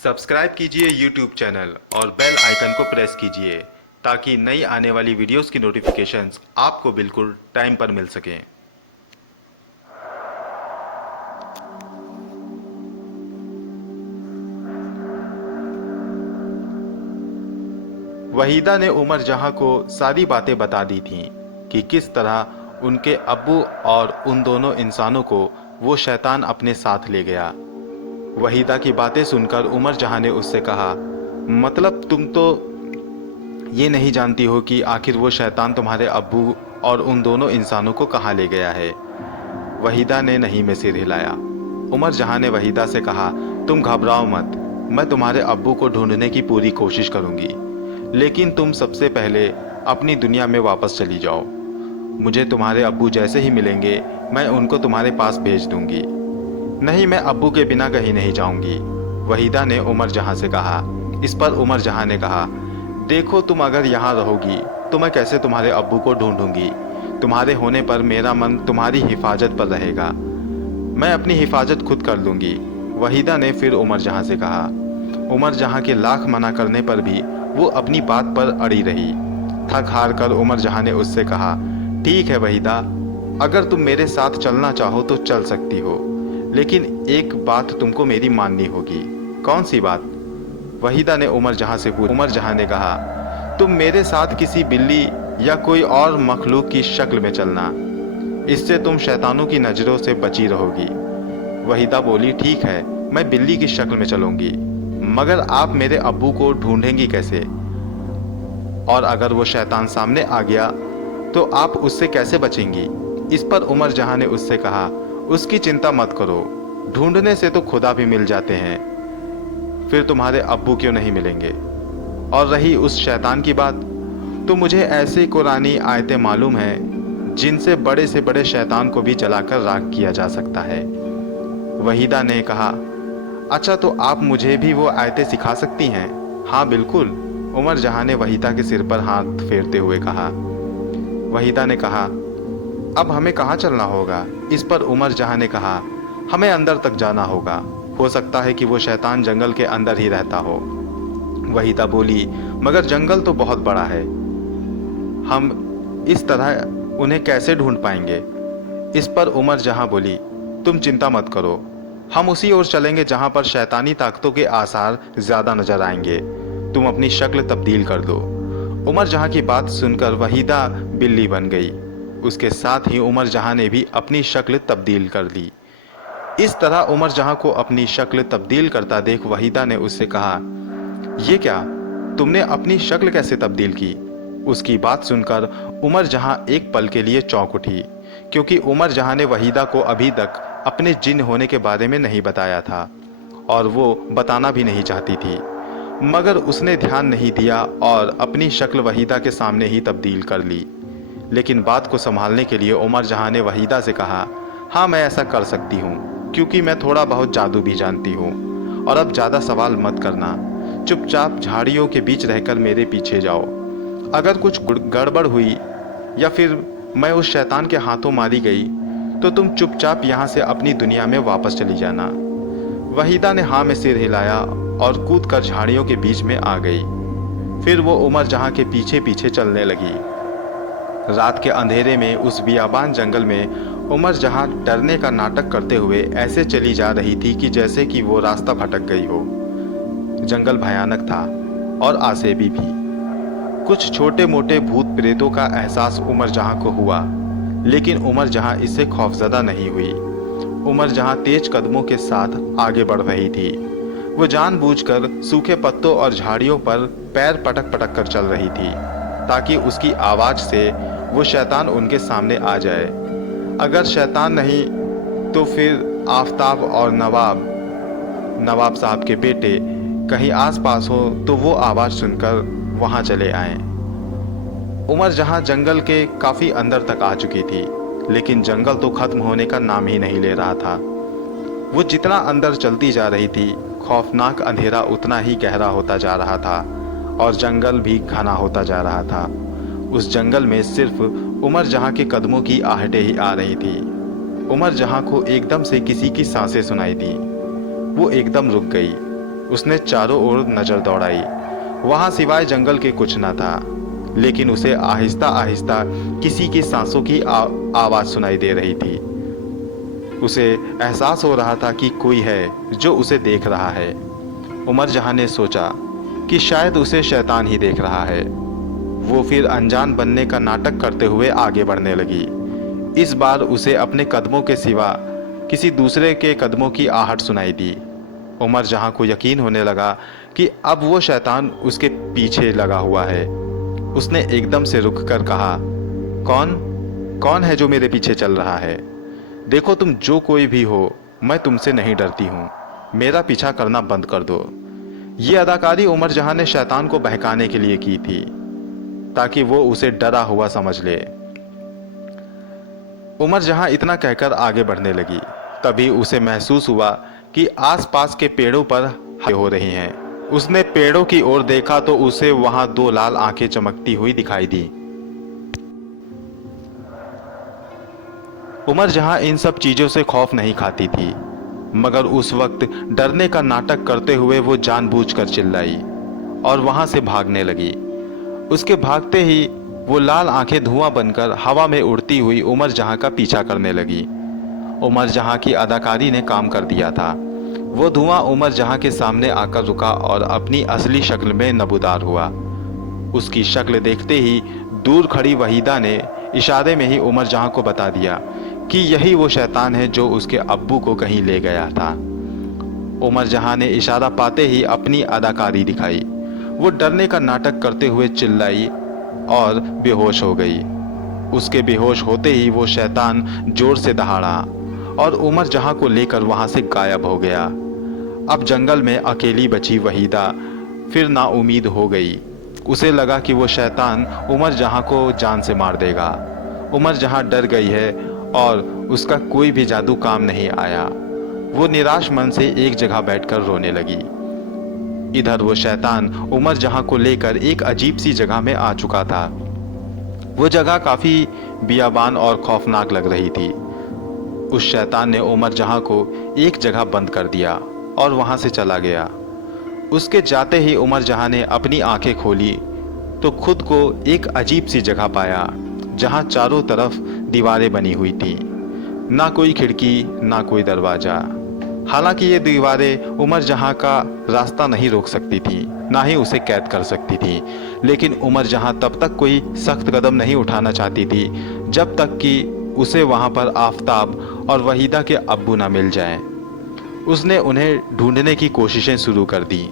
Subscribe कीजिए YouTube channel और bell icon को प्रेस कीजिए ताकि नई आने वाली वीडियोस की नोटिफिकेशंस आपको बिल्कुल टाइम पर मिल सकें। वहीदा ने उमर जहां को सारी बातें बता दी थीं कि किस तरह उनके अब्बू और उन दोनों इंसानों को वो शैतान अपने साथ ले गया। वहीदा की बातें सुनकर उमर जहां ने उससे कहा, मतलब तुम तो ये नहीं जानती हो कि आखिर वो शैतान तुम्हारे अब्बू और उन दोनों इंसानों को कहाँ ले गया है। वहीदा ने नहीं में सिर हिलाया। उमर जहां ने वहीदा से कहा, तुम घबराओ मत, मैं तुम्हारे अब्बू को ढूंढने की पूरी कोशिश करूंगी, लेकिन तुम सबसे पहले अपनी दुनिया में वापस चली जाओ। मुझे तुम्हारे अब्बू जैसे ही मिलेंगे मैं उनको तुम्हारे पास भेज दूंगी। नहीं, मैं अब्बू के बिना कहीं नहीं जाऊंगी, वहीदा ने उमर जहां से कहा। इस पर उमर जहां ने कहा, देखो तुम अगर यहाँ रहोगी तो मैं कैसे तुम्हारे अब्बू को ढूंढूंगी। तुम्हारे होने पर मेरा मन तुम्हारी हिफाजत पर रहेगा। मैं अपनी हिफाजत खुद कर लूंगी, वहीदा ने फिर उमर जहां से कहा। उमर जहां के लाख मना करने पर भी वो अपनी बात पर अड़ी रही। थक हार कर उमर जहां ने उससे कहा, ठीक है वहीदा, अगर तुम मेरे साथ चलना चाहो तो चल सकती हो, लेकिन एक बात तुमको मेरी माननी होगी। कौन सी बात? वहीदा ने उमर जहां से पूछा। उमर जहां ने कहा, तुम मेरे साथ किसी बिल्ली या कोई और मखलूक की शक्ल में चलना, इससे तुम शैतानों की नज़रों से बची रहोगी। वहीदा बोली, ठीक है, मैं बिल्ली की शक्ल में चलूंगी, मगर आप मेरे अब्बू को ढूंढेंगी कैसे? और अगर वो शैतान सामने आ गया तो आप उससे कैसे बचेंगी? इस पर उमर जहां ने उससे कहा, उसकी चिंता मत करो, ढूंढने से तो खुदा भी मिल जाते हैं, फिर तुम्हारे अब्बू क्यों नहीं मिलेंगे? और रही उस शैतान की बात, तो मुझे ऐसे कुरानी आयतें मालूम हैं जिनसे बड़े से बड़े शैतान को भी जलाकर राख किया जा सकता है। वहीदा ने कहा, अच्छा तो आप मुझे भी वो आयतें सिखा सकती हैं? हाँ बिल्कुल, उमर जहां ने वहीदा के सिर पर हाथ फेरते हुए कहा। वहीदा ने कहा, अब हमें कहाँ चलना होगा? इस पर उमर जहां ने कहा, हमें अंदर तक जाना होगा, हो सकता है कि वो शैतान जंगल के अंदर ही रहता हो। वहीदा बोली, मगर जंगल तो बहुत बड़ा है, हम इस तरह उन्हें कैसे ढूंढ पाएंगे? इस पर उमर जहां बोली, तुम चिंता मत करो, हम उसी ओर चलेंगे जहां पर शैतानी ताकतों के आसार ज्यादा नजर आएंगे। तुम अपनी शक्ल तब्दील कर दो। उमर जहां की बात सुनकर वहीदा बिल्ली बन गई। उसके साथ ही उमर जहां ने भी अपनी शक्ल तब्दील कर ली। इस तरह उमर जहां को अपनी शक्ल तब्दील करता देख वहीदा ने उससे कहा, ये क्या, तुमने अपनी शक्ल कैसे तब्दील की? उसकी बात सुनकर उमर जहां एक पल के लिए चौंक उठी, क्योंकि उमर जहां ने वहीदा को अभी तक अपने जिन होने के बारे में नहीं बताया था और वो बताना भी नहीं चाहती थी, मगर उसने ध्यान नहीं दिया और अपनी शक्ल वहीदा के सामने ही तब्दील कर ली। लेकिन बात को संभालने के लिए उमर जहां ने वहीदा से कहा, हाँ मैं ऐसा कर सकती हूँ, क्योंकि मैं थोड़ा बहुत जादू भी जानती हूँ, और अब ज़्यादा सवाल मत करना, चुपचाप झाड़ियों के बीच रहकर मेरे पीछे जाओ। अगर कुछ गड़बड़ हुई या फिर मैं उस शैतान के हाथों मारी गई तो तुम चुपचाप यहाँ से अपनी दुनिया में वापस चली जाना। वहीदा ने हाँ में सिर हिलाया और कूदकर झाड़ियों के बीच में आ गई। फिर वो उमर जहां के पीछे पीछे चलने लगी। रात के अंधेरे में उस बियाबान जंगल में उमर जहां डरने का नाटक करते हुए ऐसे चली जा रही थी कि जैसे कि वो रास्ता भटक गई हो। जंगल भयानक था और आसेबी भी। कुछ छोटे मोटे भूत प्रेतों का एहसास उमर जहां को हुआ, लेकिन उमर जहां इससे खौफजदा नहीं हुई। उमर जहां तेज कदमों के साथ आगे बढ़ रही थी। वो जानबूझकर सूखे पत्तों और झाड़ियों पर पैर पटक पटक कर चल रही थी, ताकि उसकी आवाज से वो शैतान उनके सामने आ जाए। अगर शैतान नहीं तो फिर आफताब और नवाब साहब के बेटे कहीं आसपास हो तो वो आवाज सुनकर वहां चले आए। उमर जहां जंगल के काफी अंदर तक आ चुकी थी, लेकिन जंगल तो खत्म होने का नाम ही नहीं ले रहा था। वो जितना अंदर चलती जा रही थी, खौफनाक अंधेरा उतना ही गहरा होता जा रहा था और जंगल भी घना होता जा रहा था। उस जंगल में सिर्फ उमर जहां के कदमों की आहटें ही आ रही थी। उमर जहां को एकदम से किसी की सांसें सुनाई दी। वो एकदम रुक गई। उसने चारों ओर नजर दौड़ाई। वहां सिवाय जंगल के कुछ न था, लेकिन उसे आहिस्ता आहिस्ता किसी की सांसों की आवाज सुनाई दे रही थी। उसे एहसास हो रहा था कि कोई है जो उसे देख रहा है। उमर जहां ने सोचा कि शायद उसे शैतान ही देख रहा है। वो फिर अनजान बनने का नाटक करते हुए आगे बढ़ने लगी। इस बार उसे अपने कदमों के सिवा किसी दूसरे के कदमों की आहट सुनाई दी। उमर जहां को यकीन होने लगा कि अब वो शैतान उसके पीछे लगा हुआ है। उसने एकदम से रुक कर कहा, कौन कौन है जो मेरे पीछे चल रहा है? देखो, तुम जो कोई भी हो, मैं तुमसे नहीं डरती हूँ। मेरा पीछा करना बंद कर दो। ये अदाकारी उमर जहां ने शैतान को बहकाने के लिए की थी, ताकि वो उसे डरा हुआ समझ ले। उमर जहां इतना कहकर आगे बढ़ने लगी, तभी उसे महसूस हुआ कि आसपास के पेड़ों पर हवा हो रही हैं। उसने पेड़ों की ओर देखा तो उसे वहां दो लाल आंखें चमकती हुई दिखाई दी। उमर जहां इन सब चीजों से खौफ नहीं खाती थी, मगर उस वक्त डरने का नाटक करते हुए वो जानबूझकर चिल्लाई और वहां से भागने लगी। उसके भागते ही वो लाल आंखें धुआं बनकर हवा में उड़ती हुई उमर जहां का पीछा करने लगी। उमर जहां की अदाकारी ने काम कर दिया था। वो धुआं उमर जहां के सामने आकर रुका और अपनी असली शक्ल में नमूदार हुआ। उसकी शक्ल देखते ही दूर खड़ी वहीदा ने इशारे में ही उमर जहां को बता दिया कि यही वो शैतान है जो उसके अब्बू को कहीं ले गया था। उमर जहां ने इशारा पाते ही अपनी अदाकारी दिखाई। वो डरने का नाटक करते हुए चिल्लाई और बेहोश हो गई। उसके बेहोश होते ही वो शैतान जोर से दहाड़ा और उमर जहां को लेकर वहां से गायब हो गया। अब जंगल में अकेली बची वहीदा फिर नाउमीद हो गई। उसे लगा कि वो शैतान उमर जहां को जान से मार देगा। उमर जहां डर गई है और उसका कोई भी जादू काम नहीं आया। वो निराश मन से एक जगह बैठकर रोने लगी। इधर वो शैतान उमर जहां को लेकर एक अजीब सी जगह में आ चुका था। वो जगह काफी बियाबान और खौफनाक लग रही थी। उस शैतान ने उमर जहां को एक जगह बंद कर दिया और वहां से चला गया। उसके जाते ही उमर जहां ने अपनी आंखें खोली तो खुद को एक अजीब सी जगह पाया, जहां चारों तरफ दीवारें बनी हुई थी। ना कोई खिड़की, ना कोई दरवाजा। हालांकि ये दीवारें उमर जहां का रास्ता नहीं रोक सकती थी, ना ही उसे कैद कर सकती थी, लेकिन उमर जहां तब तक कोई सख्त कदम नहीं उठाना चाहती थी जब तक कि उसे वहां पर आफताब और वहीदा के अब्बू ना मिल जाएं। उसने उन्हें ढूंढने की कोशिशें शुरू कर दी।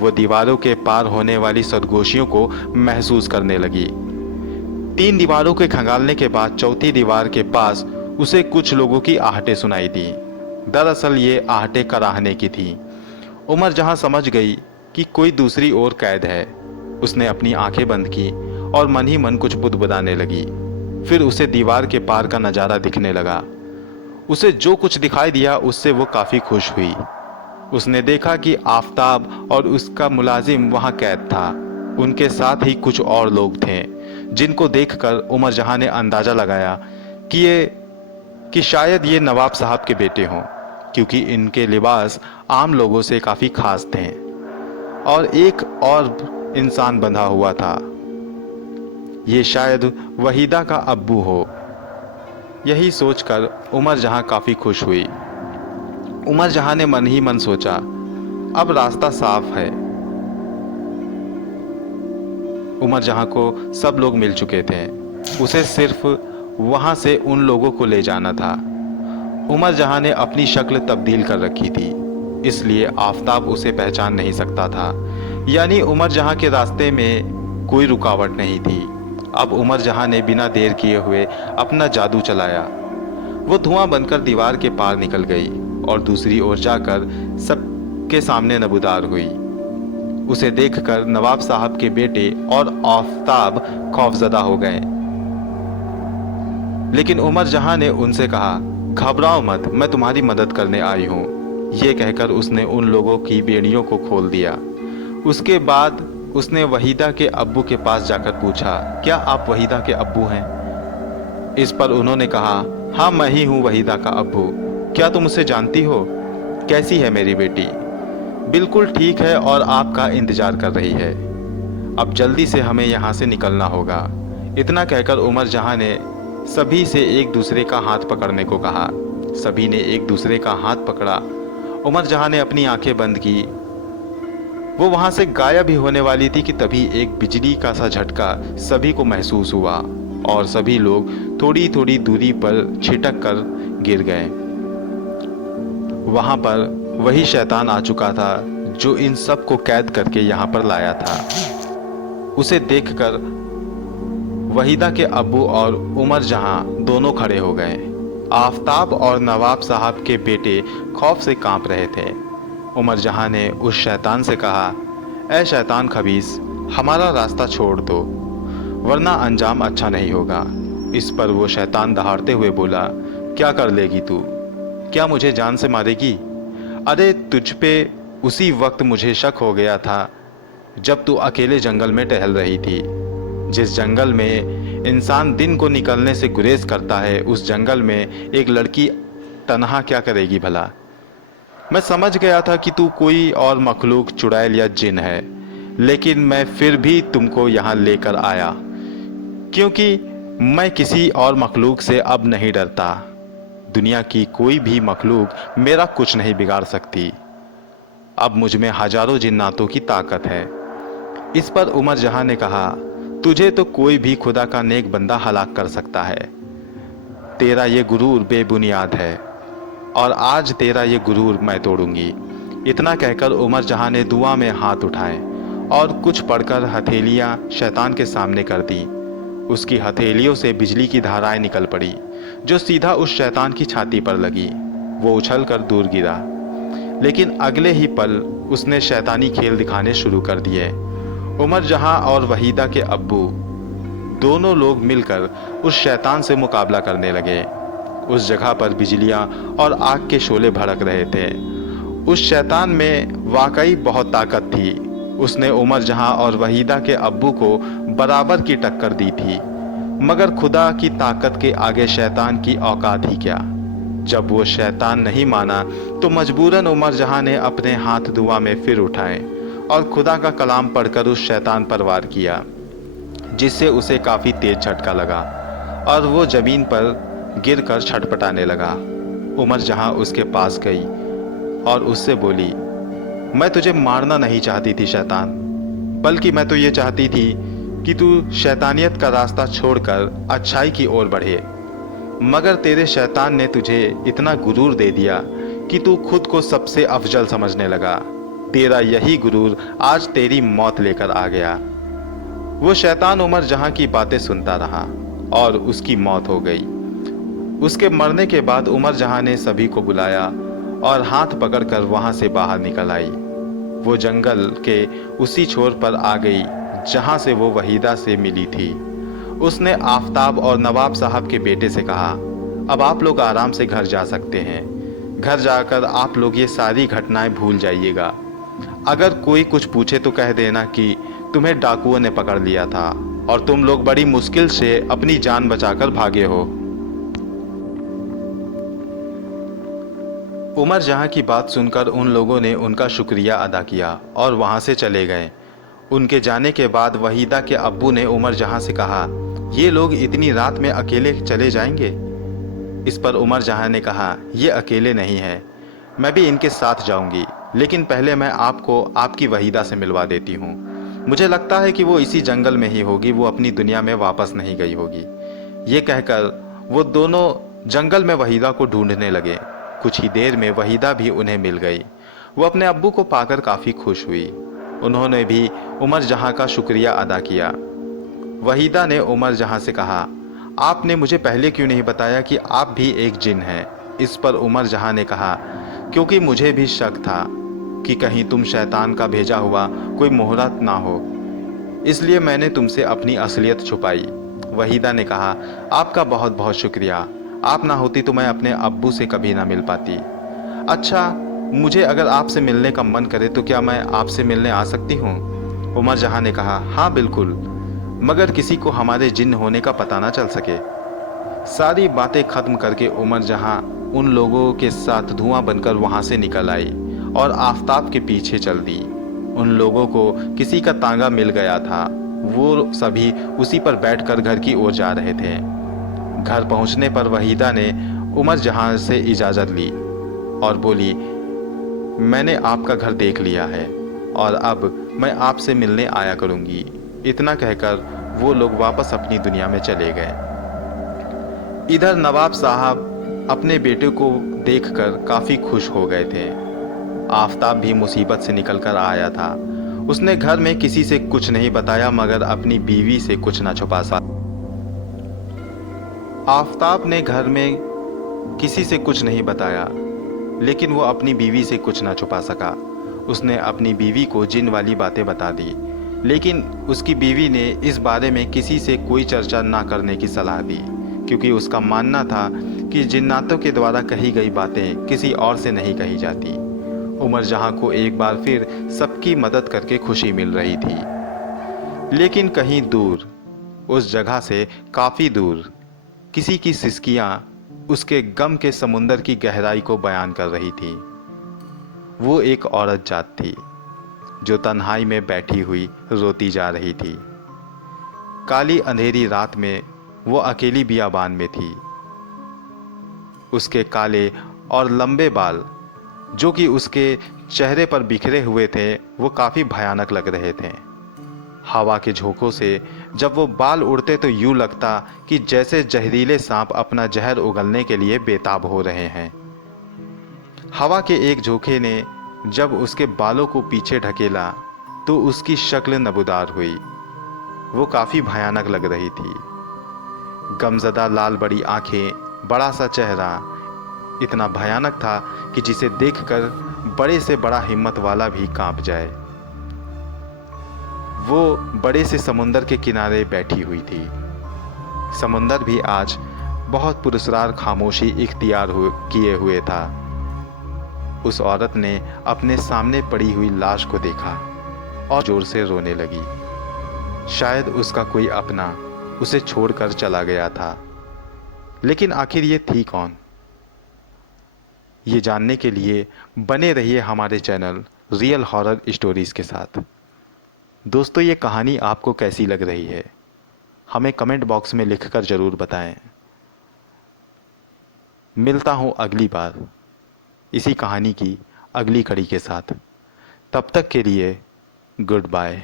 वो दीवारों के पार होने वाली सरगोशियों को महसूस करने लगी। 3 दीवारों के खंगालने के बाद चौथी दीवार के पास उसे कुछ लोगों की आहटें सुनाई दी। दरअसल ये आहटें कराहने की थी। उमर जहां समझ गई कि कोई दूसरी ओर कैद है। उसने अपनी आंखें बंद की और मन ही मन कुछ बुदबुदाने लगी। फिर उसे दीवार के पार का नज़ारा दिखने लगा। उसे जो कुछ दिखाई दिया उससे वो काफ़ी खुश हुई। उसने देखा कि आफताब और उसका मुलाजिम वहां कैद था। उनके साथ ही कुछ और लोग थे, जिनको देखकर उमर जहां ने अंदाज़ा लगाया कि शायद ये नवाब साहब के बेटे हों, क्योंकि इनके लिबास आम लोगों से काफ़ी खास थे। और एक और इंसान बंधा हुआ था। ये शायद वहीदा का अब्बू हो। यही सोचकर उमर जहां काफ़ी खुश हुई। उमर जहां ने मन ही मन सोचा, अब रास्ता साफ है। उमर जहां को सब लोग मिल चुके थे। उसे सिर्फ वहां से उन लोगों को ले जाना था। उमर जहां ने अपनी शक्ल तब्दील कर रखी थी, इसलिए आफताब उसे पहचान नहीं सकता था। यानी उमर जहां के रास्ते में कोई रुकावट नहीं थी। अब उमर जहां ने बिना देर किए हुए अपना जादू चलाया। वो धुआं बनकर दीवार के पार निकल गई और दूसरी ओर जाकर सबके सामने नबूदार हुई। उसे देखकर नवाब साहब के बेटे और आफताब खौफजदा हो गए। लेकिन उमर जहां ने उनसे कहा, घबराओ मत, मैं तुम्हारी मदद करने आई हूँ। ये कहकर उसने उन लोगों की बेड़ियों को खोल दिया। उसके बाद उसने वहीदा के अब्बू के पास जाकर पूछा, क्या आप वहीदा के अब्बू हैं? इस पर उन्होंने कहा, हाँ, मैं ही हूँ वहीदा का अब्बू। क्या तुम उसे जानती हो? कैसी है मेरी बेटी? बिल्कुल ठीक है और आपका इंतजार कर रही है। अब जल्दी से हमें यहाँ से निकलना होगा। इतना कहकर उमर जहाँ ने सभी से एक दूसरे का हाथ पकड़ने को कहा। सभी ने एक दूसरे का हाथ पकड़ा। उमर जहाँ ने अपनी आंखें बंद की। वो वहां से गायब ही होने वाली थी कि तभी एक बिजली का सा झटका सभी को महसूस हुआ और सभी लोग थोड़ी थोड़ी दूरी पर छिटक कर गिर गए। वहां पर वही शैतान आ चुका था जो इन सब को कैद करके यहाँ पर लाया था। उसे देखकर वहीदा के अब्बू और उमर जहां दोनों खड़े हो गए। आफताब और नवाब साहब के बेटे खौफ से कांप रहे थे। उमर जहां ने उस शैतान से कहा, ऐ शैतान खबीस, हमारा रास्ता छोड़ दो वरना अंजाम अच्छा नहीं होगा। इस पर वो शैतान दहाड़ते हुए बोला, क्या कर लेगी तू? क्या मुझे जान से मारेगी? अरे तुझ पे उसी वक्त मुझे शक हो गया था जब तू अकेले जंगल में टहल रही थी। जिस जंगल में इंसान दिन को निकलने से गुरेज करता है, उस जंगल में एक लड़की तन्हा क्या करेगी भला? मैं समझ गया था कि तू कोई और मखलूक, चुड़ैल या जिन है, लेकिन मैं फिर भी तुमको यहाँ लेकर आया क्योंकि मैं किसी और मखलूक से अब नहीं डरता। दुनिया की कोई भी मखलूक मेरा कुछ नहीं बिगाड़ सकती। अब मुझ में हजारों जिन्नातों की ताकत है। इस पर उमर जहां ने कहा, तुझे तो कोई भी खुदा का नेक बंदा हलाक कर सकता है। तेरा ये गुरूर बेबुनियाद है और आज तेरा ये गुरूर मैं तोड़ूंगी। इतना कहकर उमर जहां ने दुआ में हाथ उठाए और कुछ पढ़कर हथेलियां शैतान के सामने कर दी। उसकी हथेलियों से बिजली की धाराएं निकल पड़ी जो सीधा उस शैतान की छाती पर लगी। वो उछलकर दूर गिरा, लेकिन अगले ही पल उसने शैतानी खेल दिखाने शुरू कर दिए। उमर जहां और वहीदा के अब्बू दोनों लोग मिलकर उस शैतान से मुकाबला करने लगे। उस जगह पर बिजलियां और आग के शोले भड़क रहे थे। उस शैतान में वाकई बहुत ताकत थी। उसने उमर जहां और वहीदा के अब्बू को बराबर की टक्कर दी थी, मगर खुदा की ताकत के आगे शैतान की औकात ही क्या। जब वो शैतान नहीं माना तो मजबूरन उमर जहां ने अपने हाथ दुआ में फिर उठाए और खुदा का कलाम पढ़कर उस शैतान पर वार किया, जिससे उसे काफ़ी तेज झटका लगा और वो ज़मीन पर गिरकर छटपटाने लगा। उमर जहां उसके पास गई और उससे बोली, मैं तुझे मारना नहीं चाहती थी शैतान, बल्कि मैं तो ये चाहती थी कि तू शैतानियत का रास्ता छोड़कर अच्छाई की ओर बढ़े। मगर तेरे शैतान ने तुझे इतना गुरूर दे दिया कि तू खुद को सबसे अफजल समझने लगा। तेरा यही गुरूर आज तेरी मौत लेकर आ गया। वो शैतान उमर जहां की बातें सुनता रहा और उसकी मौत हो गई। उसके मरने के बाद उमर जहां ने सभी को बुलाया और हाथ पकड़कर वहां से बाहर निकल आई। वो जंगल के उसी छोर पर आ गई जहां से वो वहीदा से मिली थी। उसने आफताब और नवाब साहब के बेटे से कहा, अब आप लोग आराम से घर जा सकते हैं। घर जाकर आप लोग ये सारी घटनाएं भूल जाइएगा। अगर कोई कुछ पूछे तो कह देना कि तुम्हें डाकुओं ने पकड़ लिया था और तुम लोग बड़ी मुश्किल से अपनी जान बचाकर भागे हो। उमर जहां की बात सुनकर उन लोगों ने उनका शुक्रिया अदा किया और वहां से चले गए। उनके जाने के बाद वहीदा के अब्बू ने उमर जहां से कहा, ये लोग इतनी रात में अकेले चले जाएंगे? इस पर उमर जहां ने कहा, ये अकेले नहीं है, मैं भी इनके साथ जाऊंगी, लेकिन पहले मैं आपको आपकी वहीदा से मिलवा देती हूँ। मुझे लगता है कि वो इसी जंगल में ही होगी, वो अपनी दुनिया में वापस नहीं गई होगी। ये कहकर वो दोनों जंगल में वहीदा को ढूंढने लगे। कुछ ही देर में वहीदा भी उन्हें मिल गई। वो अपने अब्बू को पाकर काफ़ी खुश हुई। उन्होंने भी उमर जहां का शुक्रिया अदा किया। वहीदा ने उमर जहां से कहा, आपने मुझे पहले क्यों नहीं बताया कि आप भी एक जिन हैं? इस पर उमर जहां ने कहा, क्योंकि मुझे भी शक था कि कहीं तुम शैतान का भेजा हुआ कोई मुहूर्त ना हो, इसलिए मैंने तुमसे अपनी असलियत छुपाई। वहीदा ने कहा, आपका बहुत बहुत शुक्रिया, आप ना होती तो मैं अपने अब्बू से कभी ना मिल पाती। अच्छा, मुझे अगर आपसे मिलने का मन करे तो क्या मैं आपसे मिलने आ सकती हूँ? उमर जहां ने कहा, हाँ बिल्कुल, मगर किसी को हमारे जिन्न होने का पता ना चल सके। सारी बातें खत्म करके उमर जहां उन लोगों के साथ धुआं बनकर वहां से निकल आई और आफताब के पीछे चल दी। उन लोगों को किसी का तांगा मिल गया था। वो सभी उसी पर बैठकर घर की ओर जा रहे थे। घर पहुंचने पर वहीदा ने उमर जहां से इजाज़त ली और बोली, मैंने आपका घर देख लिया है और अब मैं आपसे मिलने आया करूंगी। इतना कहकर वो लोग वापस अपनी दुनिया में चले गए। इधर नवाब साहब अपने बेटे को देखकर काफ़ी खुश हो गए थे। आफताब भी मुसीबत से निकलकर आया था। उसने घर में किसी से कुछ नहीं बताया मगर अपनी बीवी से कुछ ना छुपा सका। आफताब ने घर में किसी से कुछ नहीं बताया, लेकिन वो अपनी बीवी से कुछ ना छुपा सका। उसने अपनी बीवी को जिन वाली बातें बता दी, लेकिन उसकी बीवी ने इस बारे में किसी से कोई चर्चा ना करने की सलाह दी, क्योंकि उसका मानना था कि जिन्नातों के द्वारा कही गई बातें किसी और से नहीं कही जाती। उमर जहां को एक बार फिर सबकी मदद करके खुशी मिल रही थी, लेकिन कहीं दूर, उस जगह से काफ़ी दूर, किसी की सिसकियां उसके गम के समुंदर की गहराई को बयान कर रही थी। वो एक औरत जात थी जो तन्हाई में बैठी हुई रोती जा रही थी। काली अंधेरी रात में वो अकेली बियाबान में थी। उसके काले और लंबे बाल जो कि उसके चेहरे पर बिखरे हुए थे वो काफ़ी भयानक लग रहे थे। हवा के झोंकों से जब वो बाल उड़ते तो यूं लगता कि जैसे जहरीले सांप अपना जहर उगलने के लिए बेताब हो रहे हैं। हवा के एक झोंके ने जब उसके बालों को पीछे ढकेला तो उसकी शक्ल नबूदार हुई। वो काफ़ी भयानक लग रही थी। गमज़दा लाल बड़ी आंखें, बड़ा सा चेहरा इतना भयानक था कि जिसे देखकर बड़े से बड़ा हिम्मत वाला भी कांप जाए। वो बड़े से समुंदर के किनारे बैठी हुई थी। समुंदर भी आज बहुत पुरस्कार खामोशी इख्तियार किए हुए था। उस औरत ने अपने सामने पड़ी हुई लाश को देखा और जोर से रोने लगी। शायद उसका कोई अपना उसे छोड़कर चला गया था, लेकिन आखिर ये थी कौन? ये जानने के लिए बने रहिए हमारे चैनल रियल हॉरर स्टोरीज़ के साथ। दोस्तों, ये कहानी आपको कैसी लग रही है हमें कमेंट बॉक्स में लिखकर ज़रूर बताएं। मिलता हूँ अगली बार इसी कहानी की अगली कड़ी के साथ। तब तक के लिए गुड बाय।